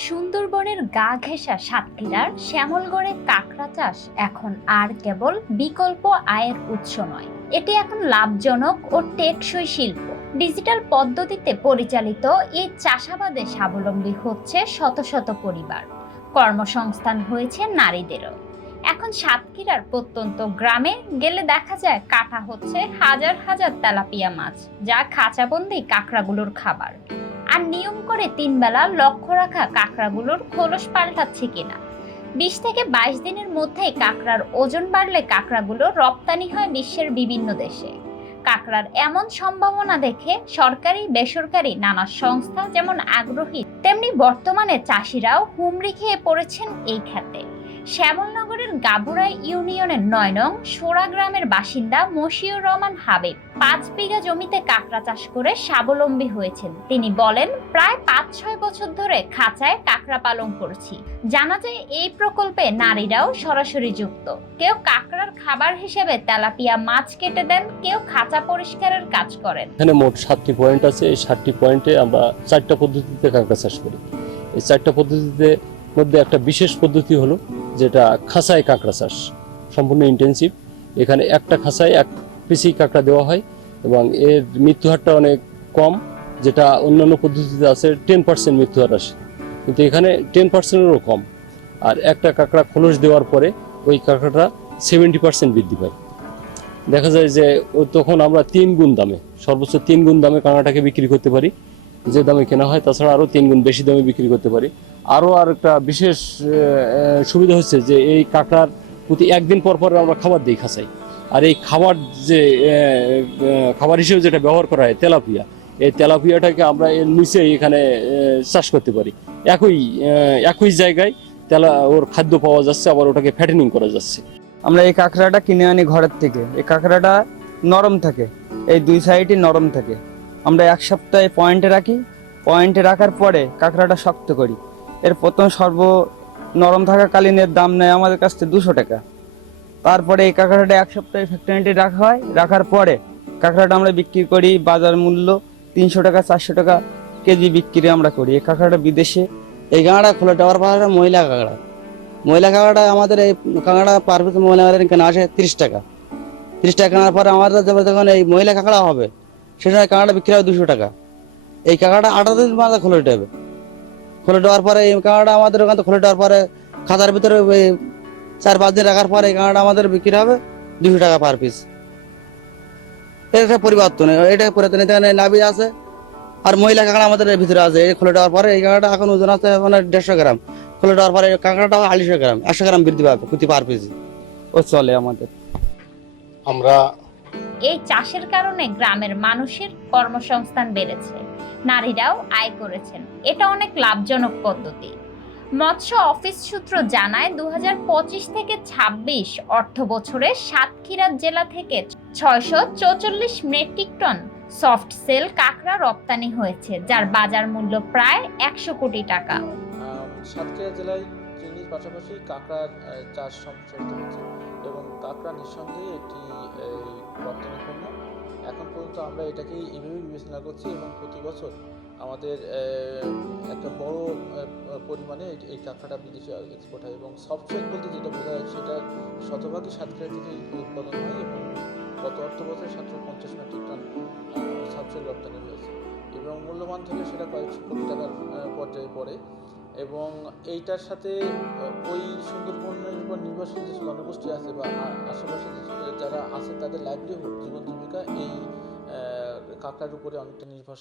সুন্দরবনের গা ঘেঁষা সাতক্ষীরার শ্যামলগড়ে কাঁকড়া চাষ এখন আর কেবল বিকল্প আয়ের উৎস নয়, এটি এখন লাভজনক ও টেকসই শিল্প। ডিজিটাল পদ্ধতিতে পরিচালিত এই চাষাবাদে স্বাবলম্বী হচ্ছে শত শত পরিবার, কর্মসংস্থান হয়েছে নারীদেরও। এখন সাতক্ষীরার প্রত্যন্ত গ্রামে গেলে দেখা যায় কাটা হচ্ছে হাজার হাজার তেলাপিয়া মাছ, যা খাঁচাবন্দি কাঁকড়াগুলোর খাবার। আর নিয়ম করে 3 বেলা লক্ষ্য রাখা কাঁকড়াগুলোর খোলস পাল্টাচ্ছে কিনা। 20 থেকে 22 দিনের মধ্যে কাঁকড়ার ওজন বাড়লে কাঁকড়াগুলো রপ্তানি হয় বিশ্বের বিভিন্ন দেশে। কাঁকড়ার এমন সম্ভাবনা দেখে সরকারি বেসরকারি নানা সংস্থা যেমন আগ্রহী, তেমনি বর্তমানে চাষিরাও হুমড়ি খেয়ে পড়েছেন এই খাতে। শ্যামলনগরের গাবুড়া ইউনিয়নের 9 নং সোরা গ্রামের বাসিন্দা মশিউর রহমান হাবিব 5 বিঘা জমিতে কাঁকড়া চাষ করে স্বাবলম্বী হয়েছেন। তিনি বলেন, প্রায় 5-6 বছর ধরে খাঁচায় কাঁকড়া পালন করছি। জানা যায় এই প্রকল্পে নারীরাও সরাসরি যুক্ত। কেউ কাঁকড়ার খাবার হিসেবে তেলাপিয়া মাছ কেটে দেন, কেউ খাঁচা পরিষ্কারের কাজ করেন। এখানে মোট 7টি পয়েন্ট আছে। এই 7টি পয়েন্টে আমরা 4টা পদ্ধতিতে কাঁকড়া চাষ করি। এই 4টা পদ্ধতিতে মধ্যে একটা বিশেষ পদ্ধতি হলো যেটা খাঁচায় কাঁকড়া চাষ, সম্পূর্ণ ইন্টেন্সিভ। এখানে একটা খাঁচায় 1 পিসি কাঁকড়া দেওয়া হয় এবং এর মৃত্যু হারটা অনেক কম, যেটা অন্যান্য পদ্ধতিতে আছে 10% মৃত্যু হার আসে, কিন্তু এখানে 10%-এরও কম। আর একটা কাঁকড়া খোলস দেওয়ার পরে ওই কাঁকড়াটা 70% বৃদ্ধি পায়। দেখা যায় যে তখন আমরা 3 গুণ দামে, সর্বোচ্চ 3 গুণ দামে কাঁকড়াটাকে বিক্রি করতে পারি, যে দামে কেনা হয়। তাছাড়া আরও 3 গুণ বেশি দামে বিক্রি করতে পারি। আর একটা বিশেষ সুবিধা হচ্ছে যে এই কাঁকড়ার প্রতি 1 দিন পর পর আমরা খাবার দিই খাঁচাই। আর এই খাবার যে খাবার হিসেবে যেটা ব্যবহার করা হয় তেলাপিয়া, এই তেলাপিয়াটাকে আমরা এর নিচে এখানে চাষ করতে পারি। একই জায়গায় ওর খাদ্য পাওয়া যাচ্ছে, আবার ওটাকে ফ্যাটেনিং করা যাচ্ছে। আমরা এই কাঁকড়াটা কিনে আনি ঘরের থেকে। এই কাঁকড়াটা নরম থাকে, এই 2 সাইডই নরম থাকে। আমরা 1 সপ্তাহে পয়েন্টে রাখি, পয়েন্টে রাখার পরে কাঁকড়াটা শক্ত করি। এর প্রথম নরম থাকাকালীনের দাম নেয় আমাদের কাছ থেকে 200 টাকা। তারপরে এই কাঁকড়াটা 1 সপ্তাহে ফ্যাক্টরিতে রাখা হয়। রাখার পরে কাঁকড়াটা আমরা বিক্রি করি, বাজার মূল্য 300 টাকা 400 টাকা কেজি বিক্রি আমরা করি। এই কাঁকড়াটা বিদেশে। এই কাঁকড়া খোলা টাওয়ার পাহাড়ে মহিলা কাঁকড়া আমাদের এই কাঁকড়া পার পিস মহিলা কেনা আসে 30 টাকা। 30 টাকা কেনার পরে আমাদের যখন এই মহিলা কাঁকড়া হবে, সে সময় কাঁকড়া বিক্রি হয় 200 টাকা। এই কাঁকড়াটা 18 দিন মাঝে খোলে দেবে। খোলে দেওয়ার পরে এই কাঁকড়াটা আমাদের ওখান থেকে খোলে দেওয়ার পরে খাতার ভিতরে 4-5 দিন রাখার পরে এই কাঁকড়াটা আমাদের বিক্রি হবে 200 টাকা পার পিস। এটা পরিবর্তন, এটা পরিবর্তন। এখানে নাভি আছে আর মহিলা কাঁকড়া আমাদের ভিতরে আছে। এই খোলে দেওয়ার পরে এই কাঁকড়াটা এখন ওজন আছে মানে 150 গ্রাম। খোলে দেওয়ার পরে কাঁকড়াটা 250 গ্রাম, 100 গ্রাম বৃদ্ধি পাবে প্রতি পার পিস। ও চলে আমাদের। আমরা এই চাষের কারণে গ্রামের মানুষের কর্মসংস্থান বেড়েছে, নারীরাও আয় করেছেন। এটা অনেক লাভজনক পদ্ধতি। মৎস্য অফিস সূত্র জানায় 2025 থেকে 26 অর্থ বছরে সাতক্ষীরা জেলা থেকে 644 মেট্রিক টন সফট সেল কাঁকড়া রপ্তানি হয়েছে, যার বাজার মূল্য প্রায় 100 কোটি টাকা। সাতক্ষীরা জেলায় চিংড়ির পাশাপাশি কাঁকড়ার চাষ সম্প্রসারিত হচ্ছে এবং কাঁকড়া নিঃসন্দেহে একটি রপ্তানি পণ্য। এখন পর্যন্ত আমরা এটাকেই এইভাবেই বিবেচনা করছি এবং প্রতি বছর আমাদের একটা বড় পরিমাণে এই কাঁকড়াটা বিদেশে এক্সপোর্ট হয় এবং সফটওয়্যার বলতে যেটা বোঝা যায় সেটা শতভাগই সাতক্ষীরা থেকে উৎপাদন হয় এবং গত অর্থ বছরে 750 মেট্রিক টন সফটওয়্যার রপ্তানি হয়েছে এবং মূল্যমান থেকে সেটা কয়েকশো কোটি টাকার পর্যায়ে পড়ে। এবং এইটার সাথে ওই সুন্দরবনের উপর নির্ভরশীল যে জনগোষ্ঠী আছে বা আশেপাশে যারা আছে তাদের লাইভলিহুড, জীবন জীবিকা এই কাঁকড়ার উপরে অনেকটা নির্ভরশীল।